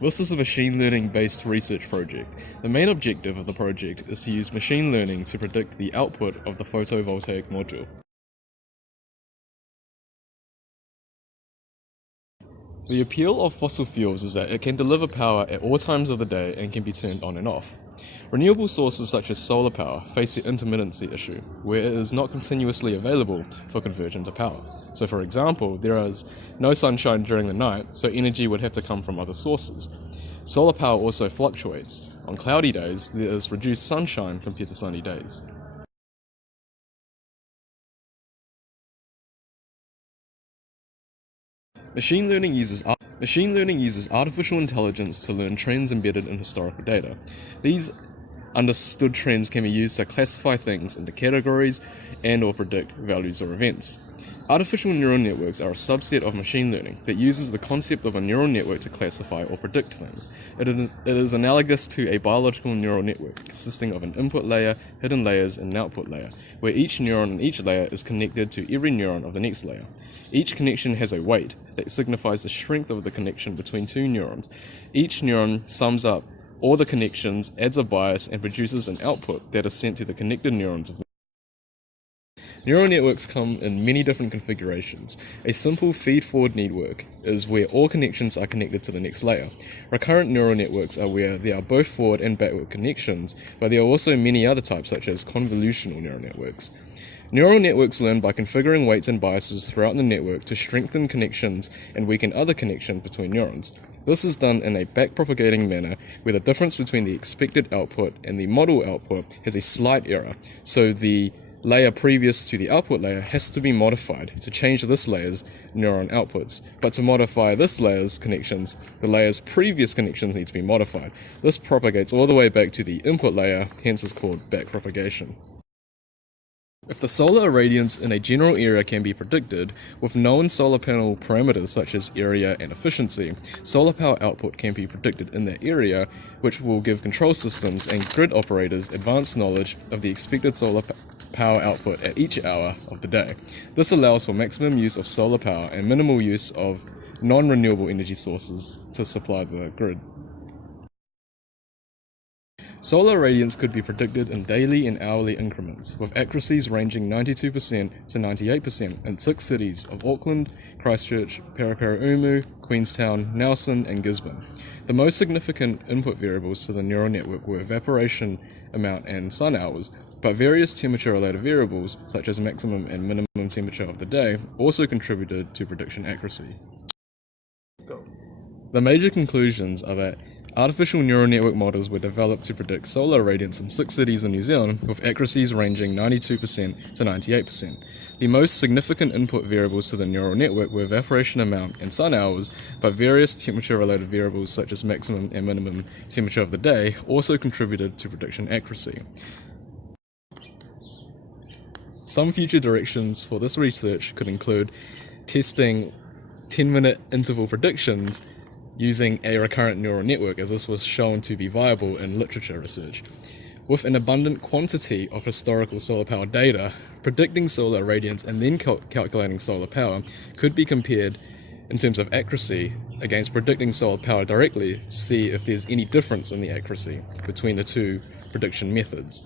This is a machine learning based research project. The main objective of the project is to use machine learning to predict the output of the photovoltaic module. The appeal of fossil fuels is that it can deliver power at all times of the day and can be turned on and off. Renewable sources such as solar power face the intermittency issue, where it is not continuously available for conversion to power. So for example, there is no sunshine during the night, so energy would have to come from other sources. Solar power also fluctuates. On cloudy days, there is reduced sunshine compared to sunny days. Machine learning uses artificial intelligence to learn trends embedded in historical data. These understood trends can be used to classify things into categories and/or predict values or events. Artificial neural networks are a subset of machine learning that uses the concept of a neural network to classify or predict things. It is analogous to a biological neural network, consisting of an input layer, hidden layers, and an output layer, where each neuron in each layer is connected to every neuron of the next layer. Each connection has a weight that signifies the strength of the connection between two neurons. Each neuron sums up all the connections, adds a bias, and produces an output that is sent to the connected neurons of the Neural networks come in many different configurations. A simple feed-forward network is where all connections are connected to the next layer. Recurrent neural networks are where there are both forward and backward connections, but there are also many other types such as convolutional neural networks. Neural networks learn by configuring weights and biases throughout the network to strengthen connections and weaken other connections between neurons. This is done in a backpropagating manner where the difference between the expected output and the model output has a slight error, so the layer previous to the output layer has to be modified to change this layer's neuron outputs. But to modify this layer's connections, the layer's previous connections need to be modified. This propagates all the way back to the input layer, hence is called backpropagation. If the solar irradiance in a general area can be predicted, with known solar panel parameters such as area and efficiency, solar power output can be predicted in that area, which will give control systems and grid operators advanced knowledge of the expected solar power output at each hour of the day. This allows for maximum use of solar power and minimal use of non-renewable energy sources to supply the grid. Solar radiance could be predicted in daily and hourly increments, with accuracies ranging 92% to 98% in 6 cities of Auckland, Christchurch, Paraparaumu, Queenstown, Nelson, and Gisborne. The most significant input variables to the neural network were evaporation amount and sun hours, but various temperature-related variables, such as maximum and minimum temperature of the day, also contributed to prediction accuracy. The major conclusions are that artificial neural network models were developed to predict solar radiance in 6 cities in New Zealand, with accuracies ranging 92% to 98%. The most significant input variables to the neural network were evaporation amount and sun hours, but various temperature-related variables such as maximum and minimum temperature of the day also contributed to prediction accuracy. Some future directions for this research could include testing 10-minute interval predictions using a recurrent neural network, as this was shown to be viable in literature research. With an abundant quantity of historical solar power data, predicting solar radiance and then calculating solar power could be compared in terms of accuracy against predicting solar power directly to see if there's any difference in the accuracy between the two prediction methods.